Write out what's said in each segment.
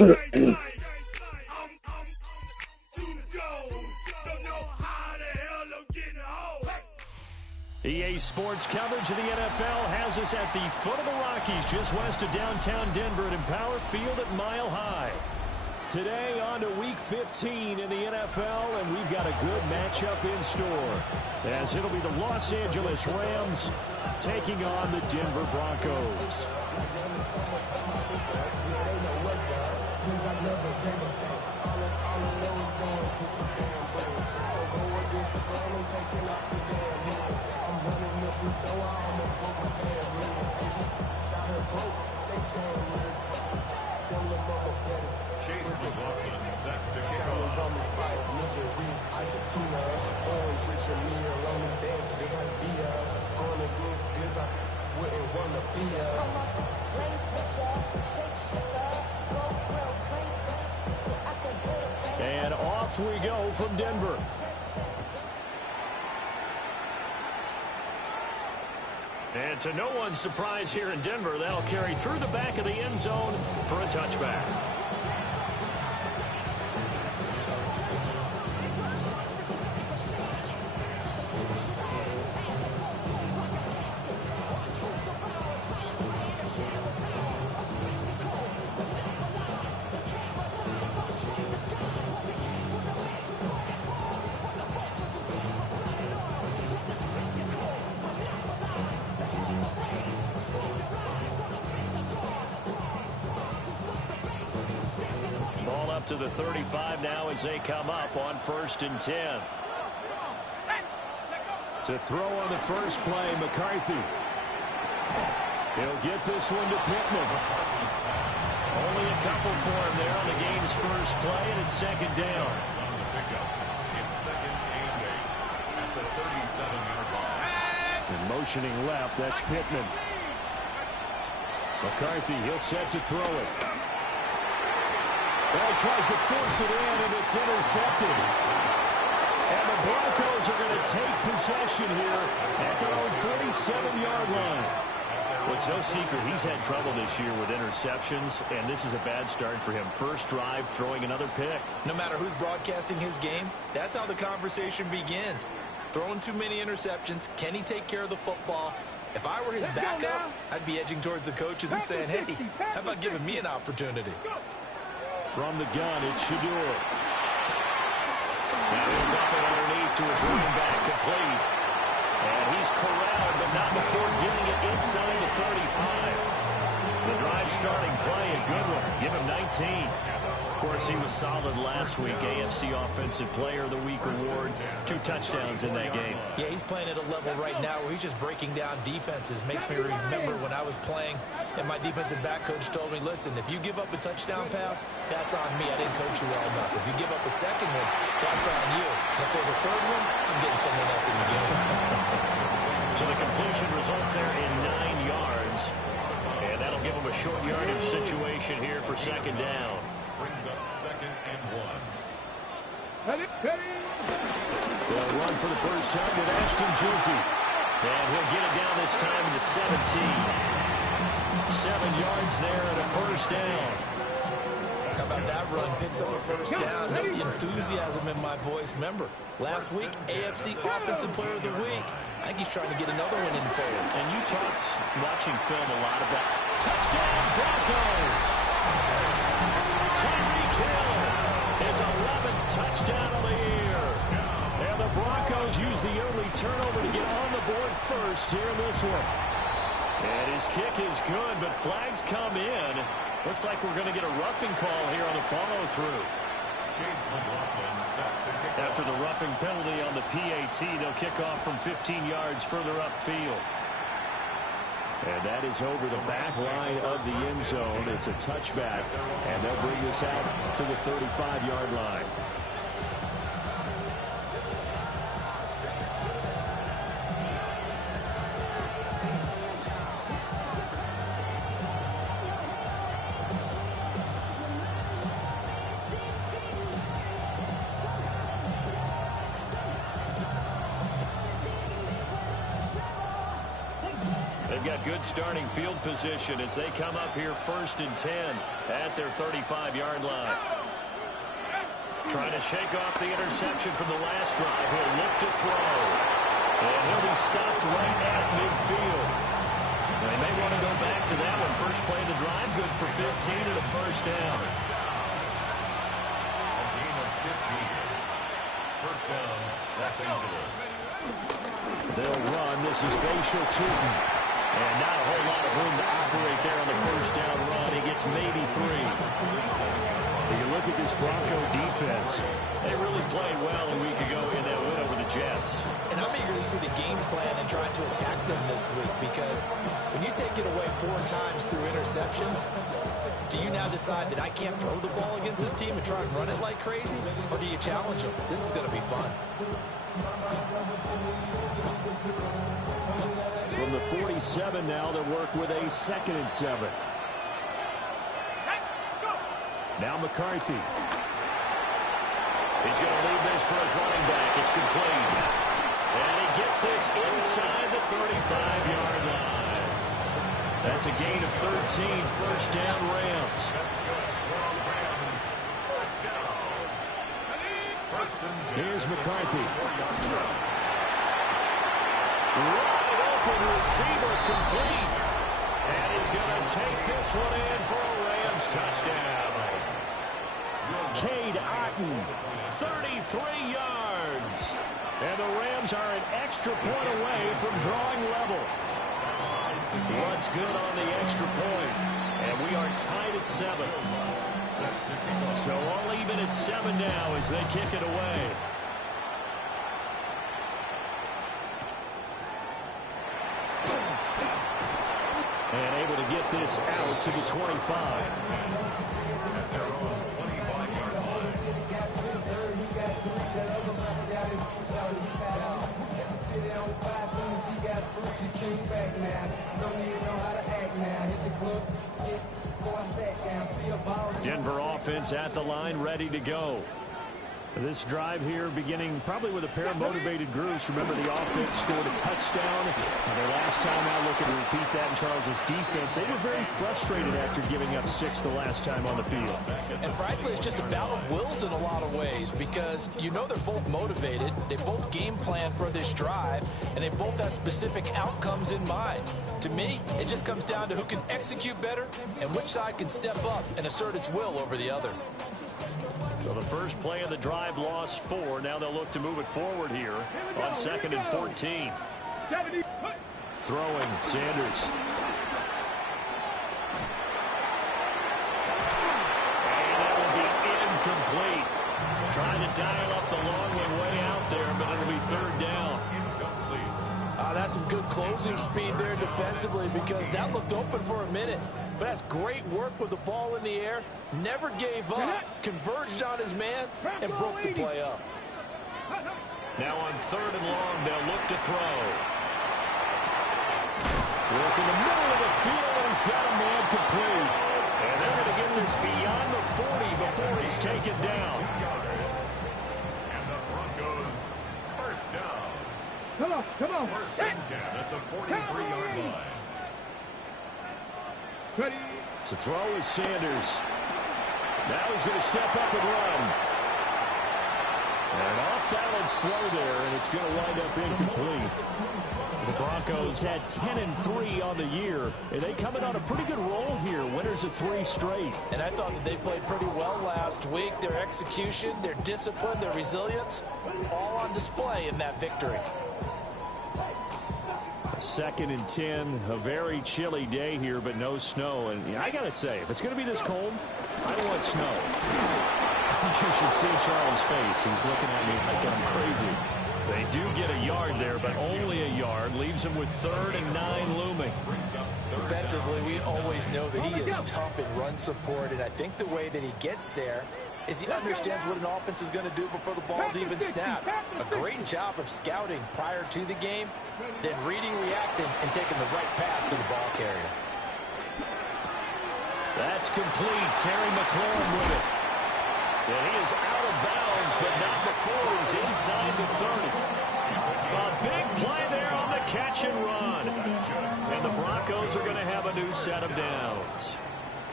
EA Sports coverage of the NFL has us at the foot of the Rockies, just west of downtown Denver at Empower Field at Mile High. Today on to Week 15 in the NFL, and we've got a good matchup in store, as it'll be the Los Angeles Rams taking on the Denver Broncos. And off we go from Denver. And to no one's surprise here in Denver, that'll carry through the back of the end zone for a touchback. To the 35 now as they come up on 1st and 10. To throw on the first play, McCarthy. He'll get this one to Pittman. Only a couple for him there on the game's first play, and it's second down. It's second and 8 at the 37-yard line. And motioning left, that's Pittman. McCarthy, he'll set to throw it. Well, he tries to force it in, and it's intercepted. And the Broncos are going to take possession here at their own 47-yard line. Well, it's no secret he's had trouble this year with interceptions, and this is a bad start for him. First drive, throwing another pick. No matter who's broadcasting his game, that's how the conversation begins. Throwing too many interceptions, can he take care of the football? If I were his backup, I'd be edging towards the coaches and saying, hey, how about giving me an opportunity? From the gun, it's Shador. Now he'll dump it underneath to his running back, complete. And he's corralled, but not before getting it inside the 35. The drive starting play, a good one. Give him 19. Of course, he was solid last week. AFC Offensive Player of the Week award. 2 touchdowns in that game. Yeah, he's playing at a level right now where he's just breaking down defenses. Makes me remember when I was playing and my defensive back coach told me, listen, if you give up a touchdown pass, that's on me. I didn't coach you well enough. If you give up a second one, that's on you. And if there's a third one, I'm getting someone else in the game. So the completion results there in 9 yards. And that'll give him a short yardage situation here for second down. Brings up second and 1. They'll run for the first time with Ashton Jeanty. And he'll get it down this time to the 17. 7 yards there and a first down. How about that run? Picks up a first down. Note the enthusiasm in my voice. Remember, last week, AFC Offensive Player of the Week. I think he's trying to get another one in for you. And you talked, watching film, a lot about touchdown Broncos. Tyreek Hill, his 11th touchdown of the year. And the Broncos use the early turnover to get on the board first here in this one. And his kick is good, but flags come in. Looks like we're going to get a roughing call here on the follow-through. After the roughing penalty on the PAT, they'll kick off from 15 yards further upfield. And that is over the back line of the end zone. It's a touchback, and they'll bring this out to the 35-yard line. got good starting field position as they come up here 1st and 10 at their 35-yard line. Trying to shake off the interception from the last drive. He'll look to throw. And he'll be stopped right at midfield. They may want to go back to that one. First play of the drive, good for 15 and a first down. A gain of 15. First down, Los Angeles. They'll run. This is Bashir Tootin. And not a whole lot of room to operate there on the first down run. He gets maybe 3. If you look at this Bronco defense, they really played well a week ago in that win over the Jets. And I'm eager to see the game plan and trying to attack them this week, because when you take it away 4 times through interceptions, do you now decide that I can't throw the ball against this team and try and run it like crazy? Or do you challenge them? This is going to be fun. From the 47 now, they work with a 2nd and 7. Now McCarthy. He's going to leave this for his running back. It's complete. And he gets this inside the 35-yard line. That's a gain of 13. First down, Rams. Here's McCarthy. Wide open receiver, complete. And he's going to take this one in for a Rams touchdown. Cade Otton, 33 yards. And the Rams are an extra point away from drawing level. What's good on the extra point? And we are tied at 7. So all even at 7 now as they kick it away. And able to get this out to the 25. Denver offense at the line, ready to go. This drive here beginning probably with a pair of motivated groups. Remember, the offense scored a touchdown. And their last time out, looking to repeat that in Charles's defense. They were very frustrated after giving up 6 the last time on the field. And frankly, it's just a battle of wills in a lot of ways, because you know they're both motivated. They both game plan for this drive, and they both have specific outcomes in mind. To me, it just comes down to who can execute better and which side can step up and assert its will over the other. So the first play of the drive lost 4. Now they'll look to move it forward here on 2nd and 14. Throwing, Sanders. And that will be incomplete. Trying to dial up the long one way out there, but it'll be 3rd down. That's some good closing speed there defensively, because that looked open for a minute. But that's great work with the ball in the air. Never gave up, converged on his man, and broke the play up. Now on 3rd and long, they'll look to throw. Work in the middle of the field, and he's got a man complete. And they're going to get this beyond the 40 before he's taken down. And the Broncos, first down. Come on. 1st and 10 at the 43-yard line. Ready. To throw is Sanders. Now he's going to step up and run. And off-balance throw there, and it's going to wind up incomplete. The Broncos had 10-3 on the year, and they come in on a pretty good roll here. Winners of 3 straight. And I thought that they played pretty well last week. Their execution, their discipline, their resilience, all on display in that victory. 2nd and 10, a very chilly day here, but no snow. And I got to say, if it's going to be this cold, I don't want snow. You should see Charles' face. He's looking at me like I'm crazy. They do get a yard there, but only a yard. Leaves him with 3rd and 9 looming. Defensively, we always know that he is tough in run support, and I think the way that he gets there is he understands what an offense is going to do before the ball's even snapped. A great job of scouting prior to the game, then reading, reacting, and taking the right path to the ball carrier. That's complete. Terry McLaurin with it. And he is out of bounds, but not before he's inside the 30. A big play there on the catch and run. And the Broncos are going to have a new set of downs.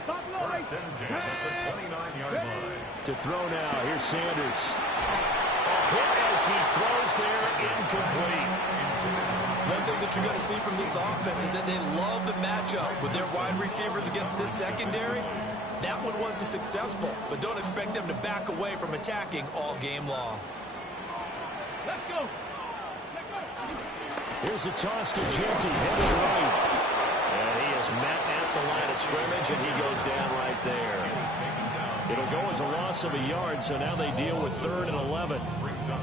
First and 10 at the 29-yard line. To throw now, here's Sanders. A hit as he throws there, incomplete. One thing that you're going to see from this offense is that they love the matchup with their wide receivers against this secondary. That one wasn't successful, but don't expect them to back away from attacking all game long. Let's go. Here's a toss to Genty, headed right. And he is met at the line of scrimmage, and he goes down right there. It'll go as a loss of a yard, so now they deal with 3rd and 11.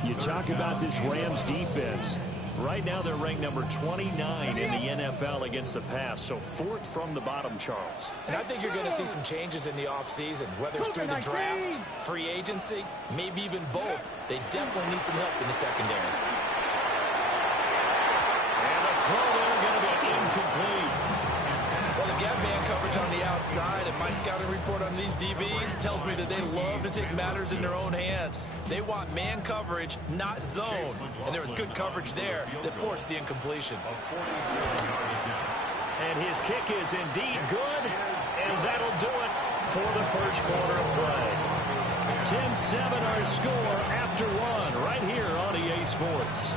You talk about this Rams defense. Right now they're ranked number 29 in the NFL against the pass, so 4th from the bottom, Charles. And I think you're going to see some changes in the offseason, whether it's through the draft, free agency, maybe even both. They definitely need some help in the secondary. And the throw there going to be incomplete. Well, if you have man coverage on the outside, and my scouting report on these DBs tells me that they love to take matters in their own hands. They want man coverage, not zone. And there was good coverage there that forced the incompletion. And his kick is indeed good, and that'll do it for the first quarter of play. 10-7 our score after one right here on EA Sports.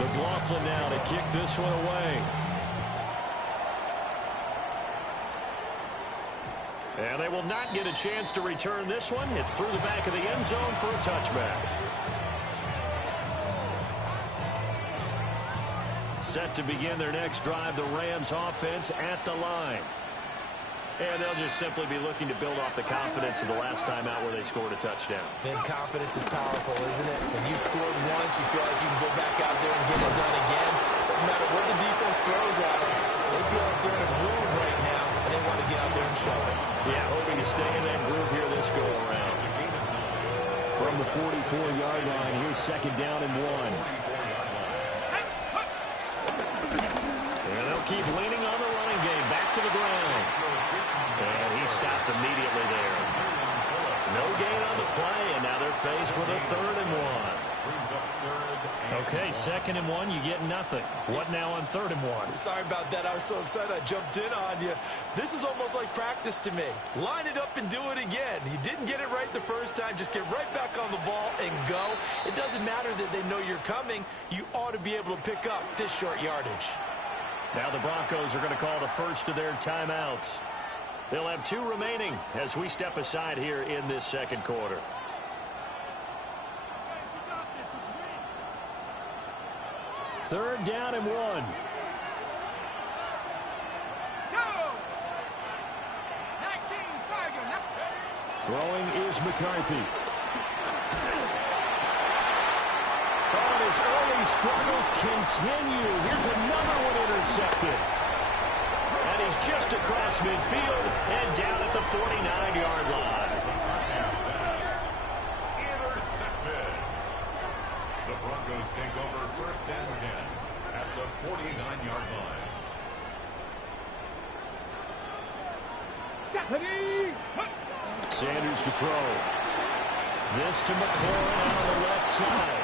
McLaughlin now to kick this one away. And they will not get a chance to return this one. It's through the back of the end zone for a touchback. Set to begin their next drive, the Rams offense at the line. And they'll just simply be looking to build off the confidence of the last time out where they scored a touchdown. Then confidence is powerful, isn't it? When you scored once, you feel like you can go back out there and get it done again. No matter what the defense throws at them, they feel like they're in a groove right now, and they want to get out there and show it. Yeah, hoping to stay in that groove here this go-around. From the 44-yard line, here's 2nd down and 1. And they'll keep leaning on the running game. Back to the ground. And he stopped immediately there. No gain on the play, and now they're faced with a 3rd and 1. Okay, 2nd and 1, you get nothing. What now on 3rd and 1? Sorry about that. I was so excited I jumped in on you. This is almost like practice to me. Line it up and do it again. You didn't get it right the first time. Just get right back on the ball and go. It doesn't matter that they know you're coming. You ought to be able to pick up this short yardage. Now the Broncos are going to call the first of their timeouts. They'll have 2 remaining as we step aside here in this 2nd quarter. Third down and 1. Throwing is McCarthy. But his early struggles continue. Here's another one intercepted. And he's just across midfield and down at the 49-yard line. Intercepted. The Broncos take over 1st and 10 at the 49-yard line. Sanders to throw. This to McLaurin on the left side.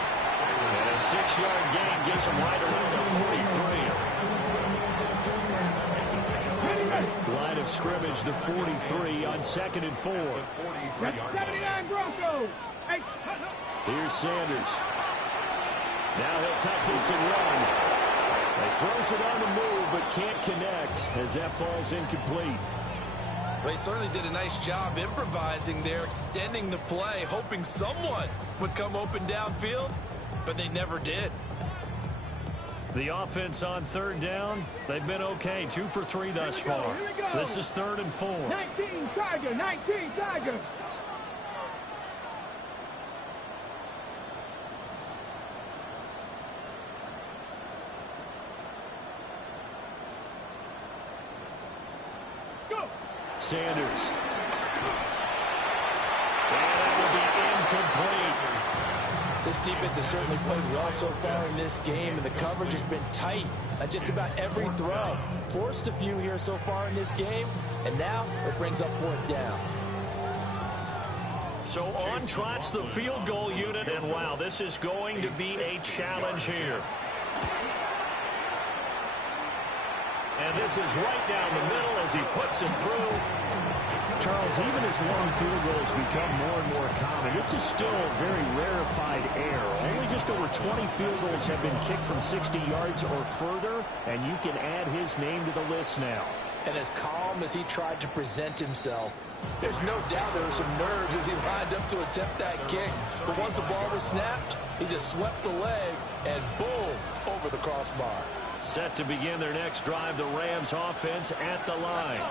And a 6-yard gain gets him right around the 43. Line of scrimmage, the 43 on 2nd and 4. 79 Broncos. Here's Sanders. Now he'll tuck this and run. He throws it on the move, but can't connect as that falls incomplete. Well, he certainly did a nice job improvising there, extending the play, hoping someone would come open downfield, but they never did. The offense on 3rd down, they've been okay. 2 for 3 thus far. This is 3rd and 4. 19 Tiger, 19 Tiger. Sanders. And that will be incomplete. This defense has certainly played well so far in this game, and the coverage has been tight on just about every throw. Forced a few here so far in this game, and now it brings up fourth down. So on trots the field goal unit, and wow, this is going to be a challenge here. And this is right down the middle as he puts it through. Charles, even as long field goals become more and more common, this is still a very rarefied air. Only just over 20 field goals have been kicked from 60 yards or further, and you can add his name to the list now. And as calm as he tried to present himself, there's no doubt there were some nerves as he lined up to attempt that kick. But once the ball was snapped, he just swept the leg and boom, over the crossbar. Set to begin their next drive, the Rams offense at the line.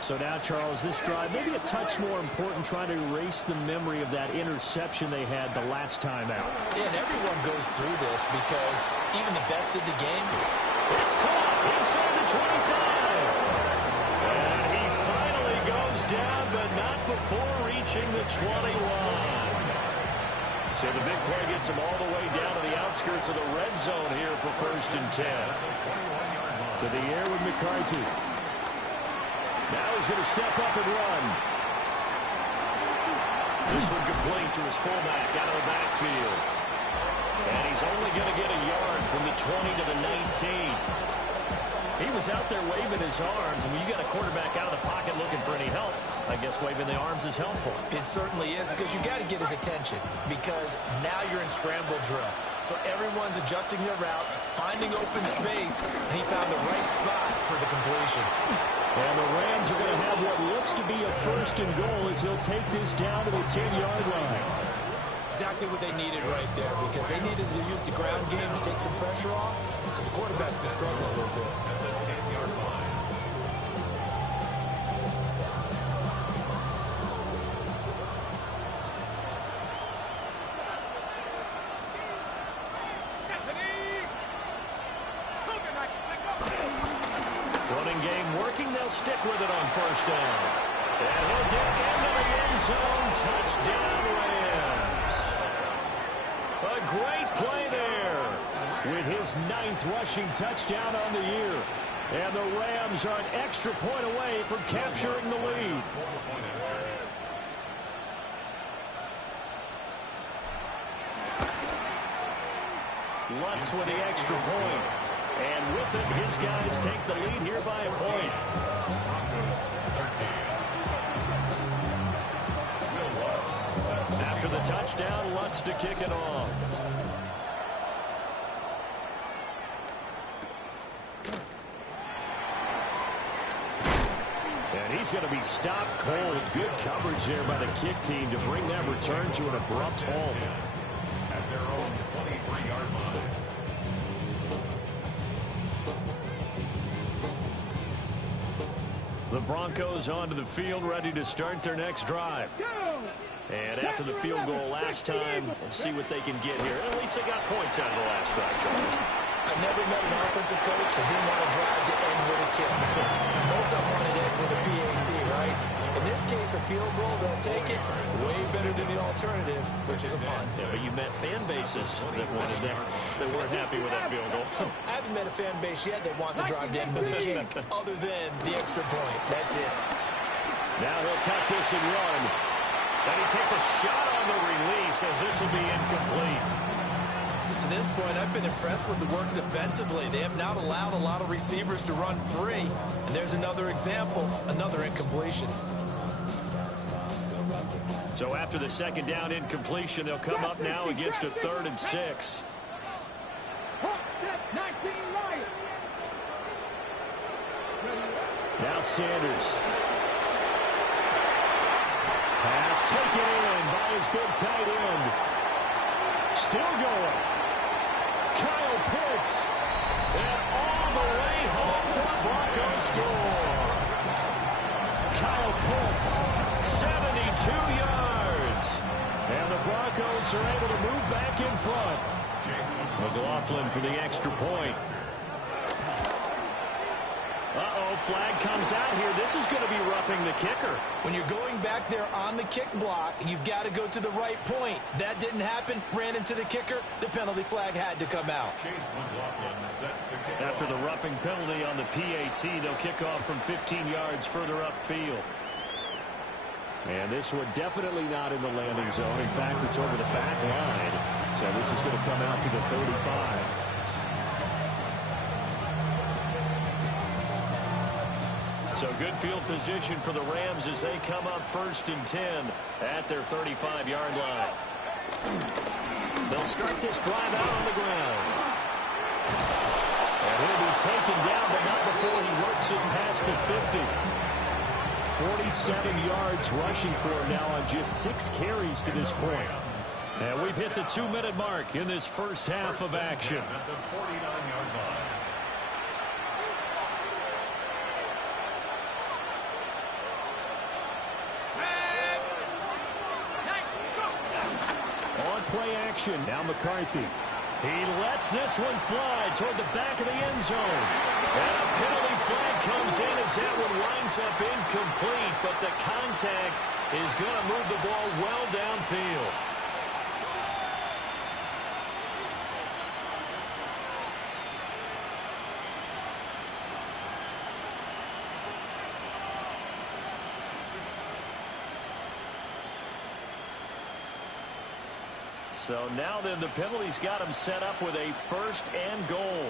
So now, Charles, this drive maybe a touch more important, trying to erase the memory of that interception they had the last time out. Yeah, and everyone goes through this because even the best in the game, it's caught inside the 25. And he finally goes down, but not before reaching the 21. So the big play gets him all the way down to the outskirts of the red zone here for 1st and 10. To the air with McCarthy. Now he's going to step up and run. This one complete to his fullback out of the backfield. And he's only going to get a yard from the 20 to the 19. He was out there waving his arms, and when you got a quarterback out of the pocket looking for any help, I guess waving the arms is helpful. It certainly is, because you got to get his attention, because now you're in scramble drill. So everyone's adjusting their routes, finding open space, and he found the right spot for the completion. And the Rams are going to have what looks to be a 1st and goal as he'll take this down to the 10-yard line. Exactly what they needed right there, because they needed to use the ground game to take some pressure off, because the quarterback's been struggling a little bit. Running game working, they'll stick with it on 1st down. And he'll get into the end zone. Touchdown, Rams. A great play there with his 9th rushing touchdown on the year. And the Rams are an extra point away from capturing the lead. Lutz with the extra point. And with it, his guys take the lead here by a point. After the touchdown, Lutz to kick it off. And he's going to be stopped cold. Good coverage there by the kick team to bring that return to an abrupt halt. At their own 23-yard line. The Broncos onto the field, ready to start their next drive. And after the field goal last time, we'll see what they can get here. At least they got points out of the last drive, Charles. I've never met an offensive coach that didn't want to drive to end with a kick. Most of them want to end with a PAT, right? In this case, a field goal, they'll take it. Way better than the alternative, which is a punt. Yeah, but you met fan bases that wanted that. They weren't happy with that field goal. I haven't met a fan base yet that wants to drive to end with a kick, other than the extra point. That's it. Now he'll tuck this and run. And he takes a shot on the release as this will be incomplete. To this point, I've been impressed with the work defensively. They have not allowed a lot of receivers to run free. And there's another example, another incompletion. So after the 2nd down incompletion, they'll come up now against a 3rd and 6. Now Sanders. Pass taken in by his big tight end. Still going. Kyle Pitts. And all the way home for the Broncos score. Kyle Pitts, 72 yards. And the Broncos are able to move back in front. McLaughlin for the extra point. Uh-oh, flag comes out here. This is going to be roughing the kicker. When you're going back there on the kick block, you've got to go to the right point. That didn't happen. Ran into the kicker. The penalty flag had to come out. After the roughing penalty on the PAT, they'll kick off from 15 yards further upfield. And this one definitely not in the landing zone. In fact, it's over the back line. So this is going to come out to the 35. So good field position for the Rams as they come up 1st and 10 at their 35-yard line. They'll start this drive out on the ground. And he'll be taken down, but not before he works it past the 50. 47 yards rushing for him now on just 6 carries to this point. And we've hit the 2-minute mark in this first half of action. At the 49-yard line. Play action. Now McCarthy. He lets this one fly toward the back of the end zone. And a penalty flag comes in as that one winds up incomplete, but the contact is going to move the ball well downfield. So now then the penalty's got him set up with a 1st and goal.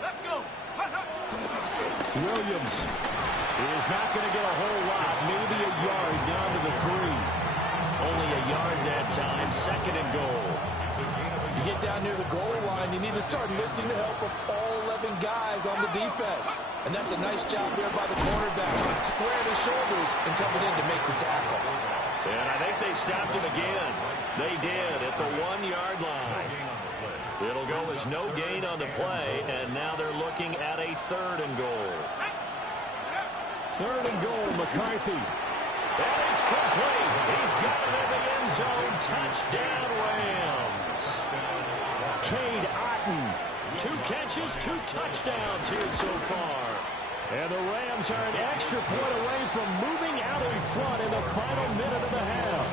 Let's go. Williams is not going to get a whole lot, maybe a yard down to the 3. Only a yard that time, 2nd and goal. You get down near the goal line, you need to start enlisting the help of all 11 guys on the defense. And that's a nice job there by the cornerback, squaring his shoulders and coming in to make the tackle. And I think they stopped him again. They did at the 1-yard line. It'll go as no gain on the play, and now they're looking at a 3rd and goal. 3rd and goal, McCarthy. And it's complete. He's got it in the end zone. Touchdown, Rams. Cade Otton. 2 catches, 2 touchdowns here so far. And the Rams are an extra point away from moving out in front in the final minute of the half.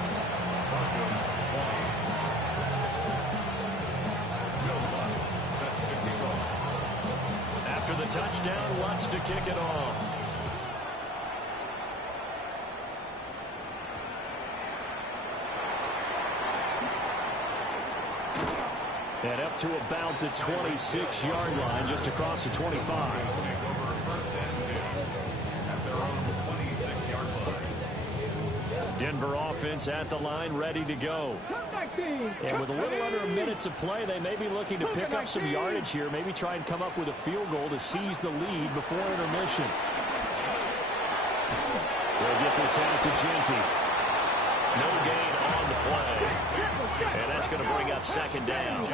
After the touchdown, Lutz to kick it off. And up to about the 26-yard line, just across the 25. Denver offense at the line, ready to go. And with a little under a minute to play, they may be looking to pick up some yardage here, maybe try and come up with a field goal to seize the lead before intermission. They'll get this out to Genty. No gain on the play. And that's going to bring up 2nd down. No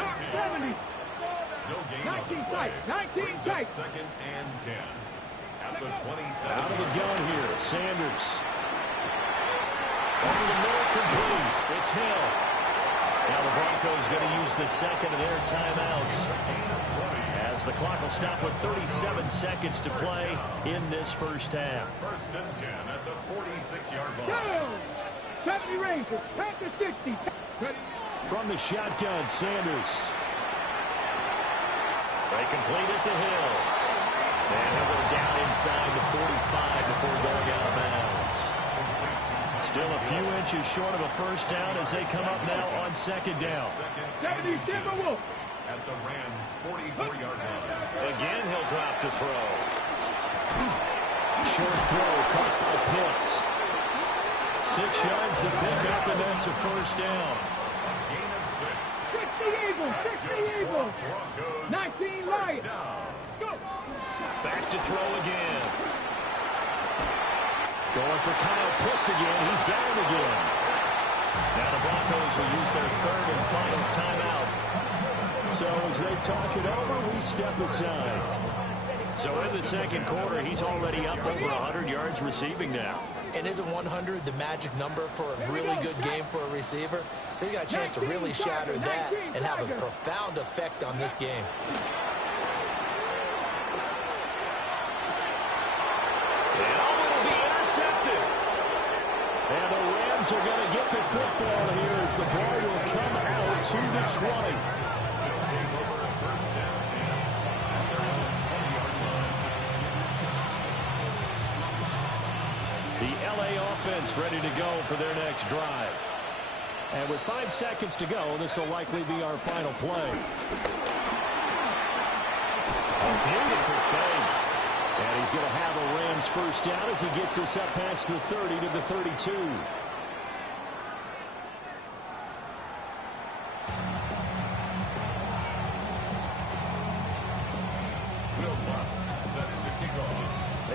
gain on the play. 19 tight. 2nd and 10. At the 27. Out of the gun here, Sanders. Over the middle, complete. It's Hill. Now the Broncos going to use the 2nd of their timeouts, as the clock will stop with 37 seconds to play in this first half. 1st and 10 at the 46-yard line. Go. 70 Rangers. Back to 60. From the shotgun, Sanders. They complete it to Hill. And he'll go down inside the 45 before going out of bounds. Still a few inches short of a 1st down as they come up now on 2nd down. 70 Timberwolves. At the Rams' 44-yard line. Again, he'll drop to throw. Short throw caught by Pitts. 6 yards the pickup, and that's a 1st down. Gain of 6. 60 Eagles. 60 Eagles. 19 Lions. Go. Back to throw again. Going for Kyle Pitts again. He's got him again. Now the Broncos will use their 3rd and final timeout. So as they talk it over, we step aside. So in the 2nd quarter, he's already up over 100 yards receiving now. And isn't 100 the magic number for a really good game for a receiver? So he got a chance to really shatter that and have a profound effect on this game. And the Rams are going to get the football here as the ball will come out to the 20. The LA offense ready to go for their next drive. And with 5 seconds to go, this will likely be our final play. A beautiful fake. And he's going to have a Rams first down as he gets us up past the 30 to the 32.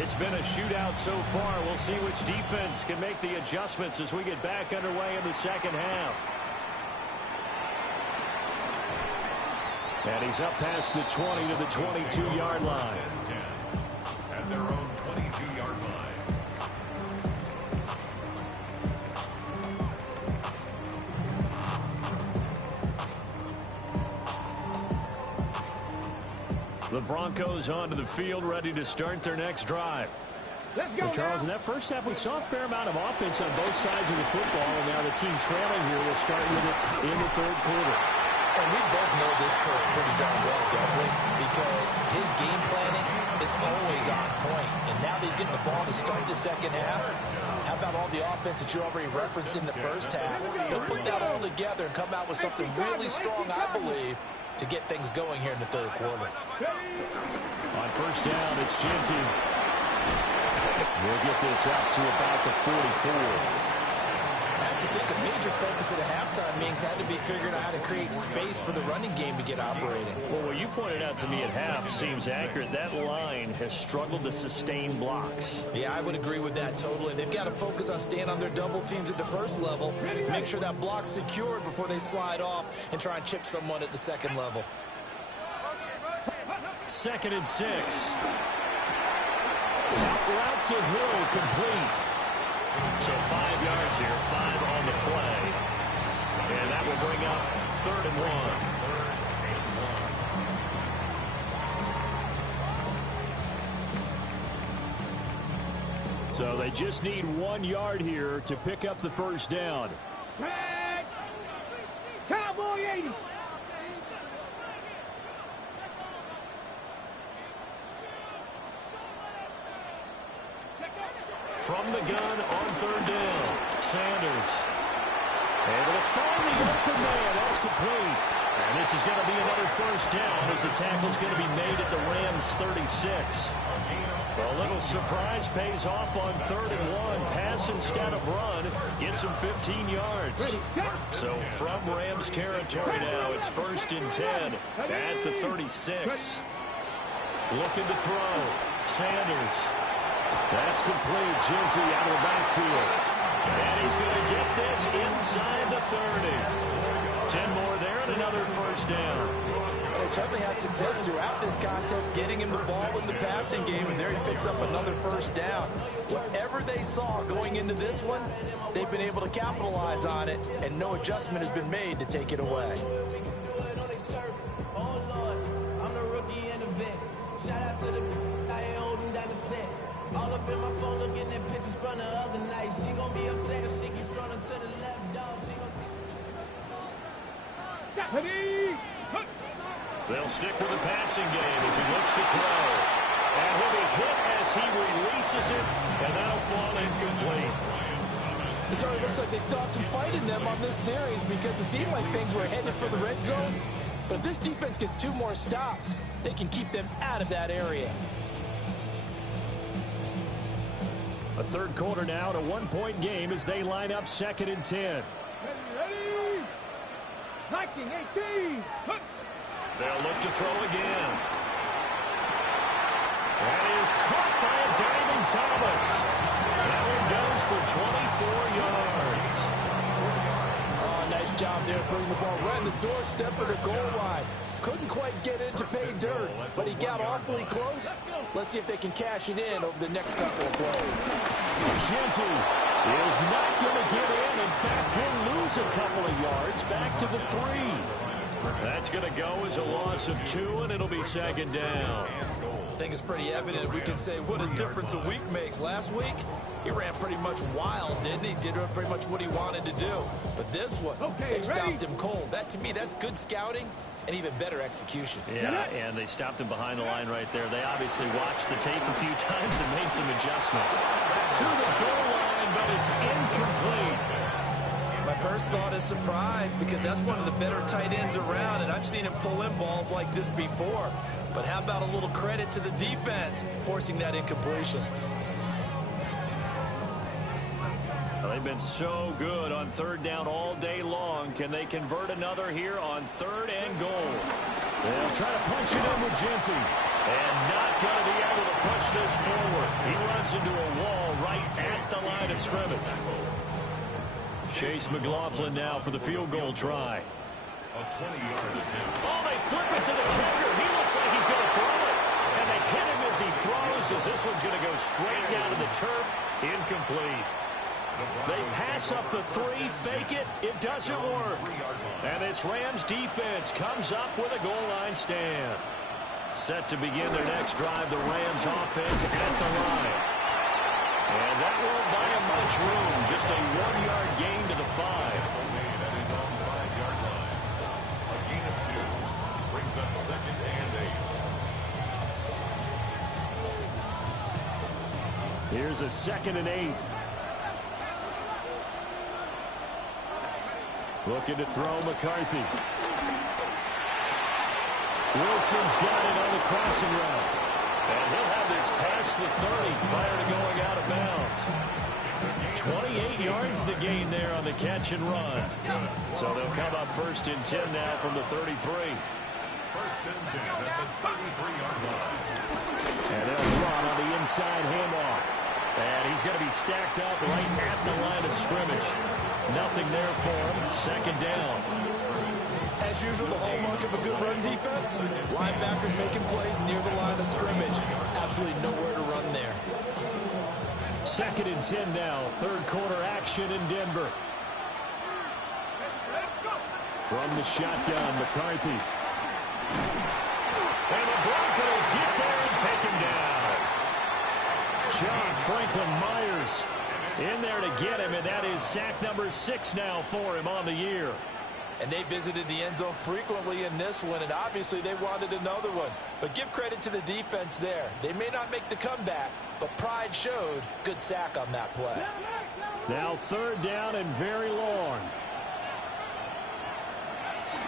It's been a shootout so far. We'll see which defense can make the adjustments as we get back underway in the second half. And he's up past the 20 to the 22-yard line. At their own 22-yard line. The Broncos onto the field, ready to start their next drive. Let's go, well, Charles, now. in that first half, we saw a fair amount of offense on both sides of the football, and now the team trailing here will start with it in the third quarter. And we both know this coach pretty darn well, don't we? Because his game planning is always on point. And now that he's getting the ball to start the second half, how about all the offense that you already referenced in the first half? He'll put that all together and come out with something really strong, I believe, to get things going here in the third quarter. On first down, it's Genty. We'll get this up to about the 44. I have to think a major focus at a halftime means had to be figuring out how to create space for the running game to get operating. Well, what you pointed out to me at half seems accurate. That line has struggled to sustain blocks. Yeah, I would agree with that totally. They've got to focus on staying on their double teams at the first level, make sure that block's secured before they slide off and try and chip someone at the second level. 2nd and 6. Route to Hill, complete. So 5 yards here, 5 on the play. And that will bring up 3rd and 1. So they just need 1 yard here to pick up the first down. Cowboy 80. From the gun on 3rd down, Sanders able to find the open man. That's complete. And this is going to be another first down as the tackle's going to be made at the Rams 36. A little surprise pays off on 3rd and 1. Pass instead of run gets him 15 yards. So from Rams territory now, it's 1st and 10 at the 36. Looking to throw. Sanders. That's complete. Genty out of the backfield. And he's going to get this inside the 30. 10 more there and another first down. They certainly had success throughout this contest, getting him the ball in the passing game, and there he picks up another first down. Whatever they saw going into this one, they've been able to capitalize on it, and no adjustment has been made to take it away. Oh, Lord, I'm the rookie and the vet. Shout out to the I ain't holding down the set. All up in my phone looking at pictures from the other night. She gon' be upset if she keeps scrolling to the left, dog. She gon' see. They'll stick with the passing game as he looks to throw. And he'll be hit as he releases it, and that'll fall incomplete. It certainly looks like they still have some fight in them on this series because it seemed like things were headed for the red zone. But if this defense gets 2 more stops, they can keep them out of that area. A third quarter now, and a 1-point game as they line up 2nd and 10. Ready? Liking 18. They'll look to throw again. That is caught by a diving Thomas. That one goes for 24 yards. Oh, nice job there putting the ball right in the doorstep of the goal line. Couldn't quite get it to pay dirt, but he got awfully close. Let's see if they can cash it in over the next couple of plays. Genty is not going to get in. In fact, he'll lose a couple of yards back to the 3. That's going to go as a loss of 2, and it'll be 2nd down. think it's pretty evident. We can say what a difference a week makes. Last week, he ran pretty much wild, didn't he? Did pretty much what he wanted to do. But this one, they stopped him cold. That, to me, that's good scouting and even better execution. Yeah, and they stopped him behind the line right there. They obviously watched the tape a few times and made some adjustments. To the goal line, but it's incomplete. My first thought is surprise, because that's one of the better tight ends around, and I've seen him pull in balls like this before. But how about a little credit to the defense forcing that incompletion? Well, they've been so good on third down all day long. Can they convert another here on 3rd and goal? They'll try to punch it in with Genty. And not going to be able to push this forward. He runs into a wall right at the line of scrimmage. Chase McLaughlin now for the field goal try. A 20-yard attempt. Oh, they flip it to the kicker. He looks like he's going to throw it. And they hit him as he throws, as this one's going to go straight down to the turf. Incomplete. They pass up the 3, fake it. It doesn't work. And this Rams defense comes up with a goal line stand. Set to begin their next drive, the Rams offense at the line. And that won't buy him much room. Just a 1-yard gain to the 5. That is on the 5-yard line. A gain of 2 brings up 2nd and 8. Here's a 2nd and 8. Looking to throw McCarthy. Wilson's got it on the crossing route. And he'll have this past the 30 prior to going out of bounds. 28 yards the gain there on the catch and run. So they'll come up 1st and 10 now from the 33. 1st and 10 at the 33-yard line. And they'll run on the inside handoff. And he's going to be stacked up right at the line of scrimmage. Nothing there for him. 2nd down. As usual, the hallmark of a good run defense, linebackers making plays near the line of scrimmage. Absolutely nowhere to run there. 2nd and 10 now. 3rd quarter action in Denver. From the shotgun, McCarthy. And the Broncos get there and take him down. John Franklin Myers in there to get him, and that is sack number 6 now for him on the year. And they visited the end zone frequently in this one, and obviously they wanted another one. But give credit to the defense there. They may not make the comeback, but pride showed. Good sack on that play. Now 3rd down and very long.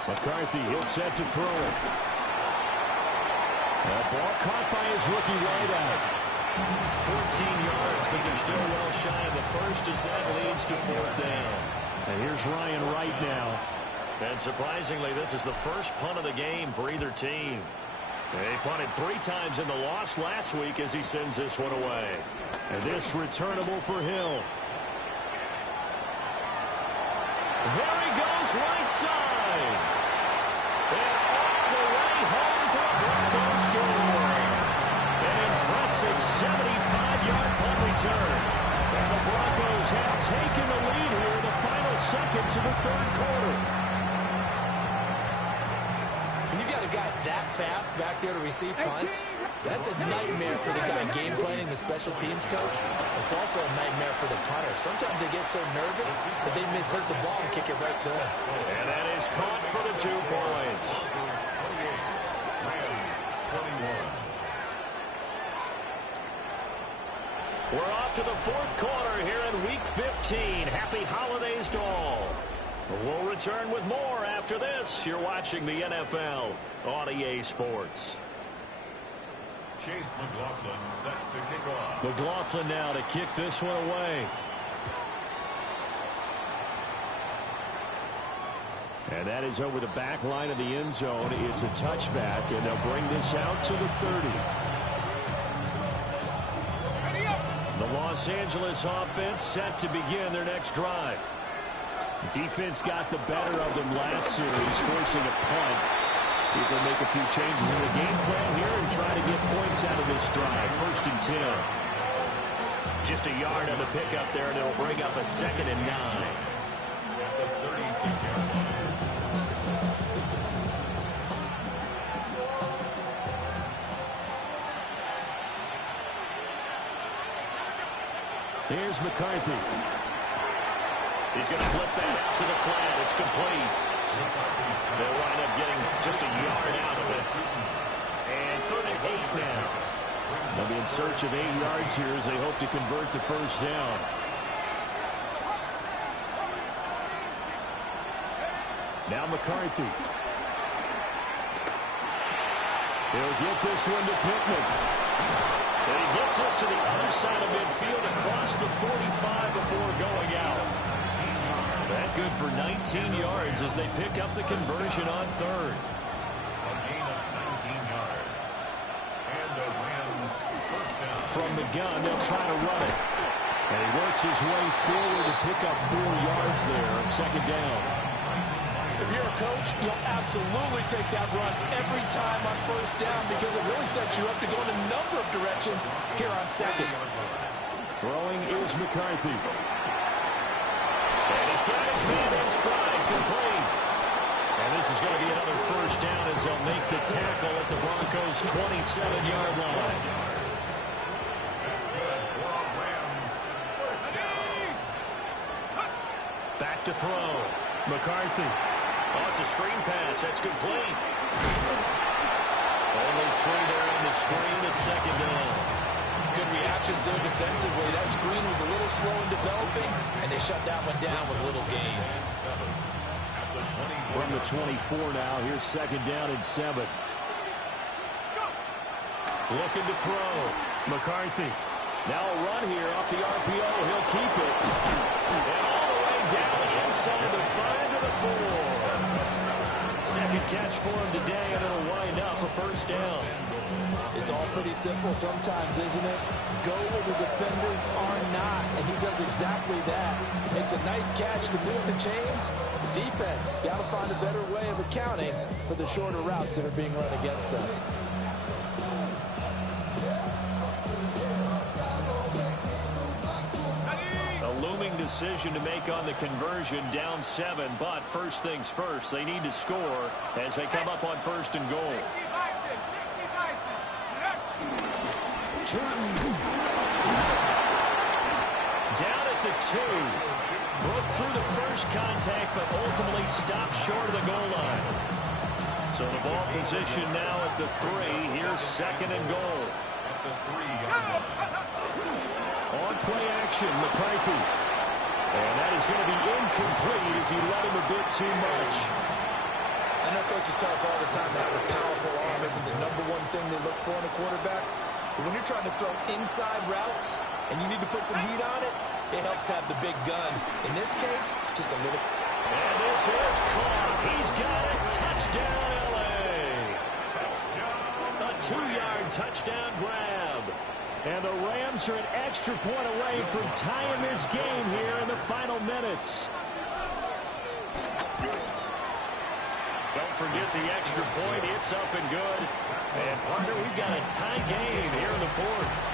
McCarthy, he'll set to throw it. The ball caught by his rookie wideout. 14 yards, but they're still well shy of the 1st as that leads to 4th down. And here's Ryan Wright now. And surprisingly, this is the first punt of the game for either team. They punted 3 times in the loss last week as he sends this one away. And this returnable for Hill. There he goes, right side. And all the way home for a Broncos score. An impressive 75-yard punt return. And the Broncos have taken the lead here in the final seconds of the 3rd quarter. When you've got a guy that fast back there to receive punts, that's a nightmare for the guy game planning, the special teams coach. It's also a nightmare for the punter. Sometimes they get so nervous that they mishit the ball and kick it right to him. And that is caught for the 2 points. Rams 21. We're off to the 4th quarter here in Week 15. Happy holidays to all. We'll return with more after this. You're watching the NFL on EA Sports. Chase McLaughlin set to kick off. McLaughlin now to kick this one away. And that is over the back line of the end zone. It's a touchback, and they'll bring this out to the 30. The Los Angeles offense set to begin their next drive. Defense got the better of them last series, forcing a punt. See if they'll make a few changes in the game plan here and try to get points out of this drive. 1st and 10. Just a yard on the pickup there, and it'll bring up a 2nd and 9. At the 36-yard line. Here's McCarthy. He's going to flip that out to the flat. It's complete. They'll wind up getting just a yard out of it. And 3rd and 8 now. They'll be in search of 8 yards here as they hope to convert the first down. Now McCarthy. He'll get this one to Pittman. And he gets this to the other side of midfield across the 45 before going out. That good for 19 yards as they pick up the conversion on 3rd. A gain of 19 yards. And the Rams first down. From the gun, they'll try to run it. And he works his way forward to pick up 4 yards there on 2nd down. If you're a coach, you'll absolutely take that run every time on 1st down because it really sets you up to go in a number of directions here on 2nd. Throwing is McCarthy. And he's got his man in stride, complete. And this is going to be another first down as they'll make the tackle at the Broncos' 27-yard line. That's good for Rams. First down. Back to throw. McCarthy. Oh, it's a screen pass. That's complete. Only 3 there on the screen at 2nd down. Good reactions there defensively. That screen was a little slow in developing, and they shut that one down with a little gain. From the 24 now, here's 2nd down and 7. Looking to throw. McCarthy. Now a run here off the RPO. He'll keep it. And all the way down inside the 5 to the 4. 2nd catch for him today, and it'll wind up a first down. It's all pretty simple sometimes, isn't it? Go where the defenders are not, and he does exactly that. Makes a nice catch to move the chains. Defense, got to find a better way of accounting for the shorter routes that are being run against them. A looming decision to make on the conversion, down 7, but first things first, they need to score as they come up on 1st and goal. Down at the 2. Broke through the first contact, but ultimately stopped short of the goal line. So the ball position now at the 3. Here's 2nd and goal. At the 3-yard line. On play action, McCarthy. And that is going to be incomplete as he let him a bit too much. I know coaches tell us all the time that having a powerful arm isn't the #1 thing they look for in a quarterback. But when you're trying to throw inside routes and you need to put some heat on it, it helps have the big gun. In this case, just a little. And this is caught. He's got it. Touchdown, L.A. A 2-yard touchdown grab. And the Rams are an extra point away from tying this game here in the final minutes. Don't forget the extra point. It's up and good. And, partner, we've got a tie game here in the 4th.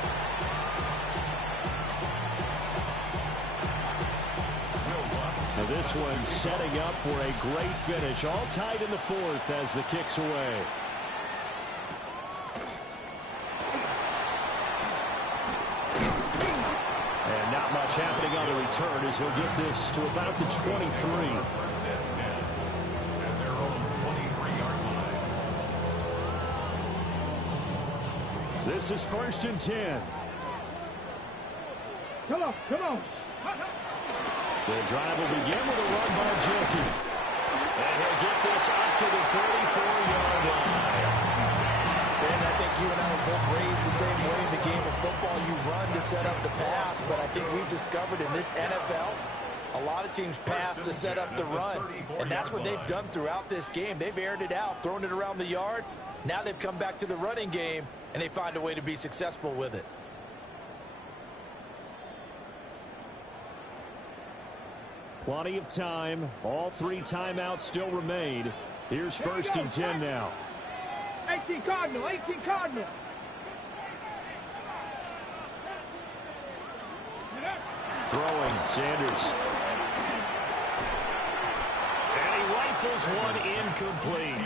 Now this one setting up for a great finish. All tied in the 4th as the kick's away. And not much happening on the return as he'll get this to about the 23. This is 1st and 10. Come on, come on. The drive will begin with a run by Jeanty. And he'll get this up to the 34-yard line. Ben, I think you and I were both raised the same way in the game of football. You run to set up the pass, but I think we've discovered in this NFL, a lot of teams pass to set up the run. And that's what they've done throughout this game. They've aired it out, thrown it around the yard. Now they've come back to the running game, and they find a way to be successful with it. Plenty of time. All 3 timeouts still remain. Here's 1st and 10 now. 18 Cardinal, 18 Cardinal. Throwing, Sanders. And he rifles one incomplete.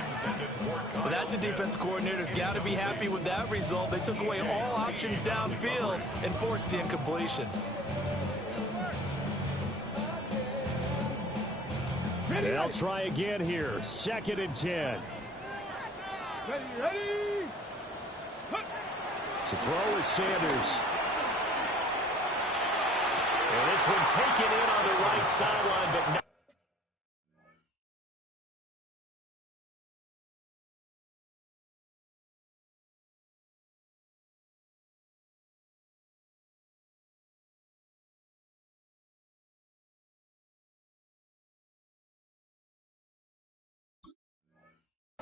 Well, that's a defense coordinator's got to be happy with that result. They took away all options downfield and forced the incompletion. They'll try again here. 2nd and 10. Ready. To throw is Sanders. And this one taken in on the right sideline, but not.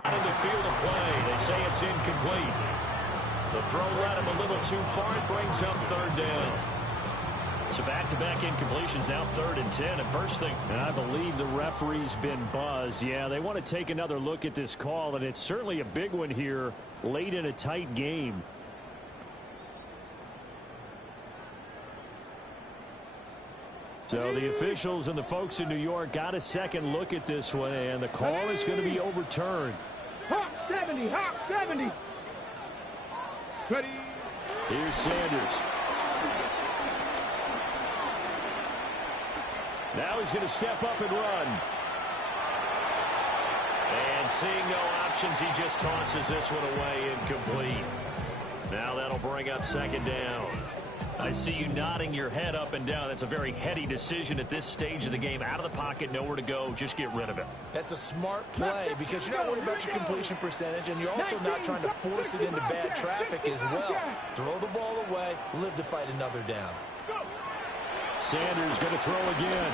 In the field of play, they say it's incomplete. The throw led him a little too far. It brings up 3rd down. So back-to-back incompletions, now 3rd and 10. And first thing, and I believe the referee's been buzzed. Yeah, they want to take another look at this call, and it's certainly a big one here late in a tight game. So the officials and the folks in New York got a second look at this one, and the call is going to be overturned. Hawk 70, Hawk 70. Ready. Here's Sanders. Now he's going to step up and run. And seeing no options, he just tosses this one away incomplete. Now that'll bring up 2nd down. I see you nodding your head up and down. That's a very heady decision at this stage of the game. Out of the pocket, nowhere to go. Just get rid of it. That's a smart play because you're not worried about your completion percentage, and you're also not trying to force it into bad traffic as well. Throw the ball away, live to fight another down. Sanders going to throw again.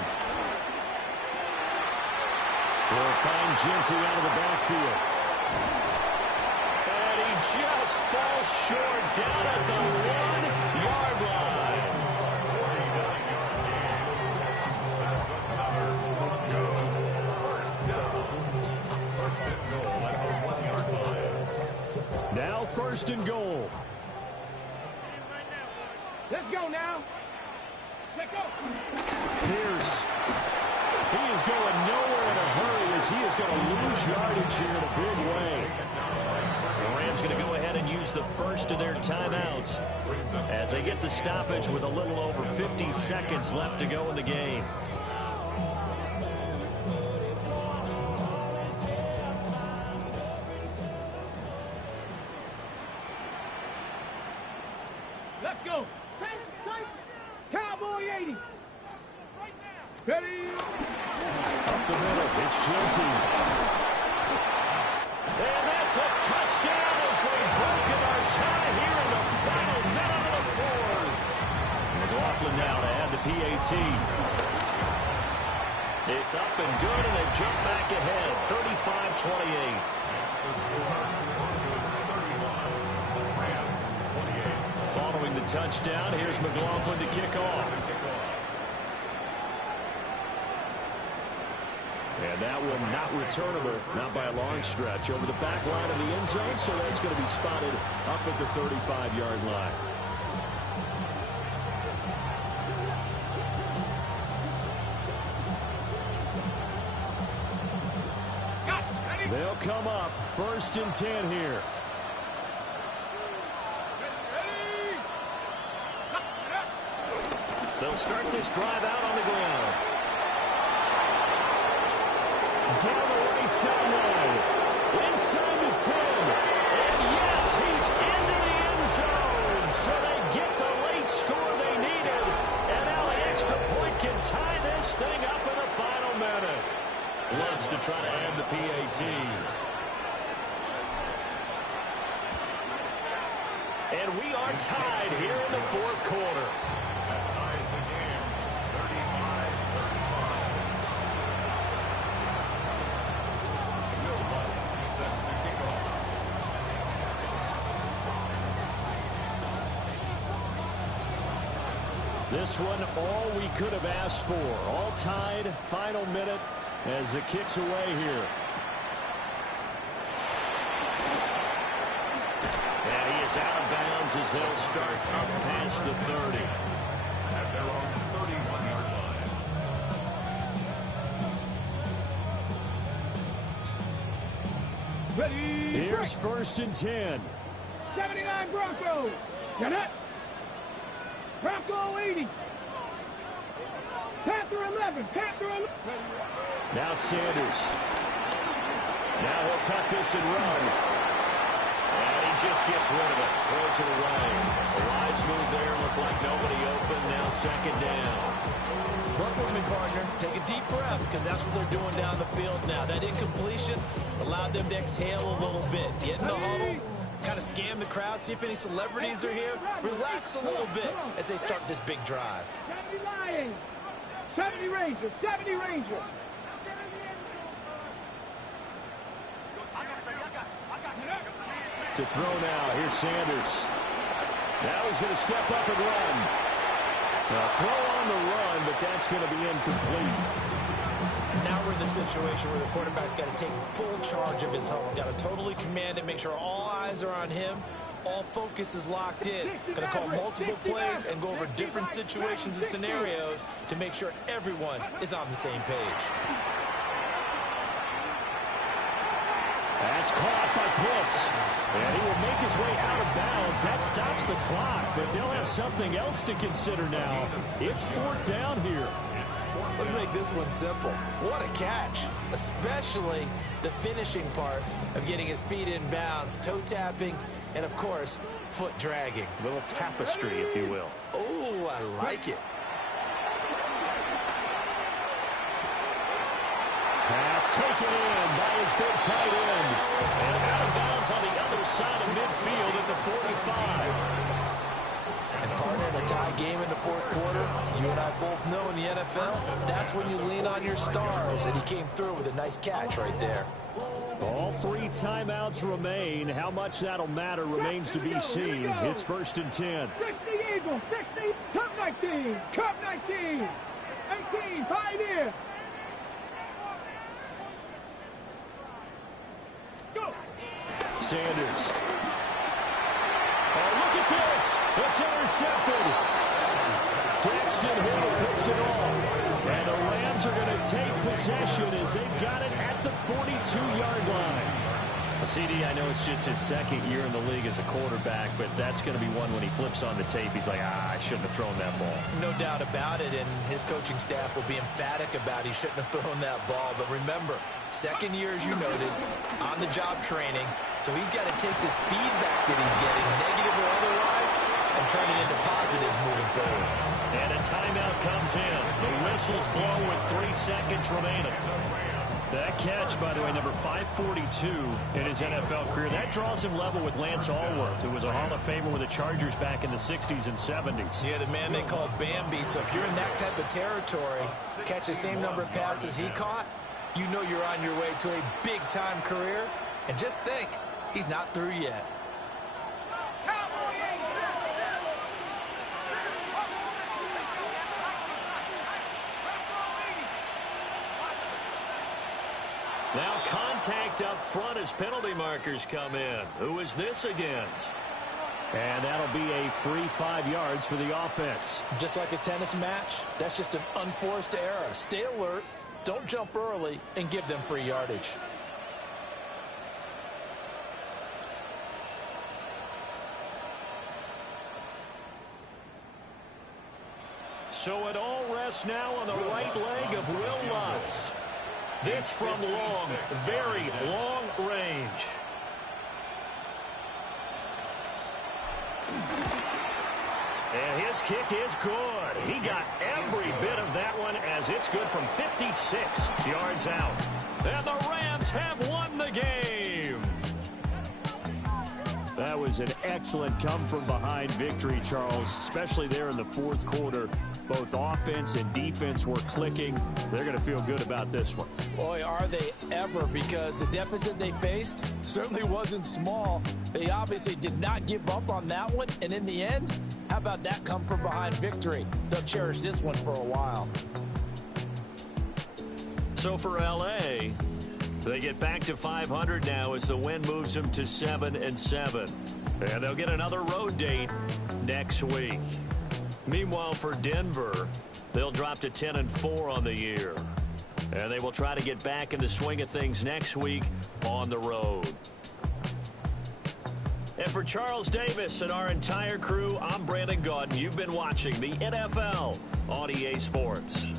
Will find Genty out of the backfield. And he just falls short down at the 1-yard line. Now 1st and goal. Let's go now. Let's go. Pierce. He is going nowhere in a hurry as he is going to lose yardage here in a big way. The Rams going to go ahead and use the first of their timeouts as they get the stoppage with a little over 50 seconds left to go in the game. Let's go. Cowboy 80. Ready. Up the middle, it's Genty. And that's a touchdown as they've broken our tie here in the final minute of the 4th. McLaughlin now to add the PAT. It's up and good, and they jump back ahead, 35-28. Following the touchdown, here's McLaughlin to kick off. And that one not returnable, not by a long stretch, over the back line of the end zone, so that's going to be spotted up at the 35-yard line. They'll come up 1st and 10 here. They'll start this drive out on the ground. Down the right sideline. Inside the 10. And yes, he's into the end zone. So they get the late score they needed. And now the extra point can tie this thing up in the final minute. Lutz to try to add the PAT. And we are tied here in the 4th quarter. That ties the game, 35-35. Bill Lutz set to kick off. This one, all we could have asked for. All tied, final minute as it kicks away here. And he is out of bounds as they'll start up past the 30. At their own 31-yard line. Ready. Here's 1st and 10. 79 Broncos. Get it. Bronco 80. Panther 11. Panther 11. Now Sanders. Now he'll tuck this and run. And he just gets rid of it. Throws it away. A wise move there. Looked like nobody open. Now second down. Work with me, partner. Take a deep breath, because that's what they're doing down the field now. That incompletion allowed them to exhale a little bit. Get in the huddle, kind of scan the crowd, see if any celebrities are here. Relax a little bit as they start this big drive. 70 Lions. 70 Rangers. 70 Rangers. To throw now. Here's Sanders. Now he's going to step up and run. A throw on the run, but that's going to be incomplete. Now we're in the situation where the quarterback's got to take full charge of his huddle. Got to totally command it, make sure all eyes are on him. All focus is locked in. Going to call multiple plays and go over different situations and scenarios to make sure everyone is on the same page. That's caught by Pitts. And he will make his way out of bounds. That stops the clock, but they'll have something else to consider now. It's fourth down here. Let's make this one simple. What a catch, especially the finishing part of getting his feet in bounds, toe tapping, and, of course, foot dragging. A little tapestry, if you will. Oh, I like it. Pass taken in by his big tight end. And out of bounds on the other side of midfield at the 45. And partner, in a tie game in the fourth quarter, you and I both know in the NFL, that's when you lean on your stars. And he came through with a nice catch right there. All three timeouts remain. How much that'll matter remains to be seen. It's 1st and 10. 60 Eagles. 60. Cup 19. Cup 19. 18. Pioneer. Sanders. Oh, look at this. It's intercepted. Daxton Hill picks it off. And the Rams are going to take possession as they've got it at the 42-yard line. CD, I know it's just his second year in the league as a quarterback, but that's going to be one when he flips on the tape. He's like, I shouldn't have thrown that ball. No doubt about it, and his coaching staff will be emphatic about he shouldn't have thrown that ball. But remember, second year, as you noted, on-the-job training, so he's got to take this feedback that he's getting, negative or otherwise, and turn it into positives moving forward. And a timeout comes in. The whistle's blow with 3 seconds remaining. That catch, by the way, number 542 in his NFL career. That draws him level with Lance Allworth, who was a Hall of Famer with the Chargers back in the 60s and 70s. Yeah, the man they call Bambi. So if you're in that type of territory, catch the same number of passes he caught, you know you're on your way to a big-time career. And just think, he's not through yet. Now contact up front as penalty markers come in. Who is this against? And that'll be a free 5 yards for the offense. Just like a tennis match, that's just an unforced error. Stay alert, don't jump early, and give them free yardage. So it all rests now on the right leg of Will Lutz. This from long, very long range. And his kick is good. He got every bit of that one as it's good from 56 yards out. And the Rams have won the game. That was an excellent come-from-behind victory, Charles, especially there in the fourth quarter. Both offense and defense were clicking. They're going to feel good about this one. Boy, are they ever, because the deficit they faced certainly wasn't small. They obviously did not give up on that one, and in the end, how about that come-from-behind victory? They'll cherish this one for a while. So for L.A., they get back to 500 now as the win moves them to 7-7. And they'll get another road date next week. Meanwhile, for Denver, they'll drop to 10-4 on the year. And they will try to get back in the swing of things next week on the road. And for Charles Davis and our entire crew, I'm Brandon Gaudin. You've been watching the NFL on EA Sports.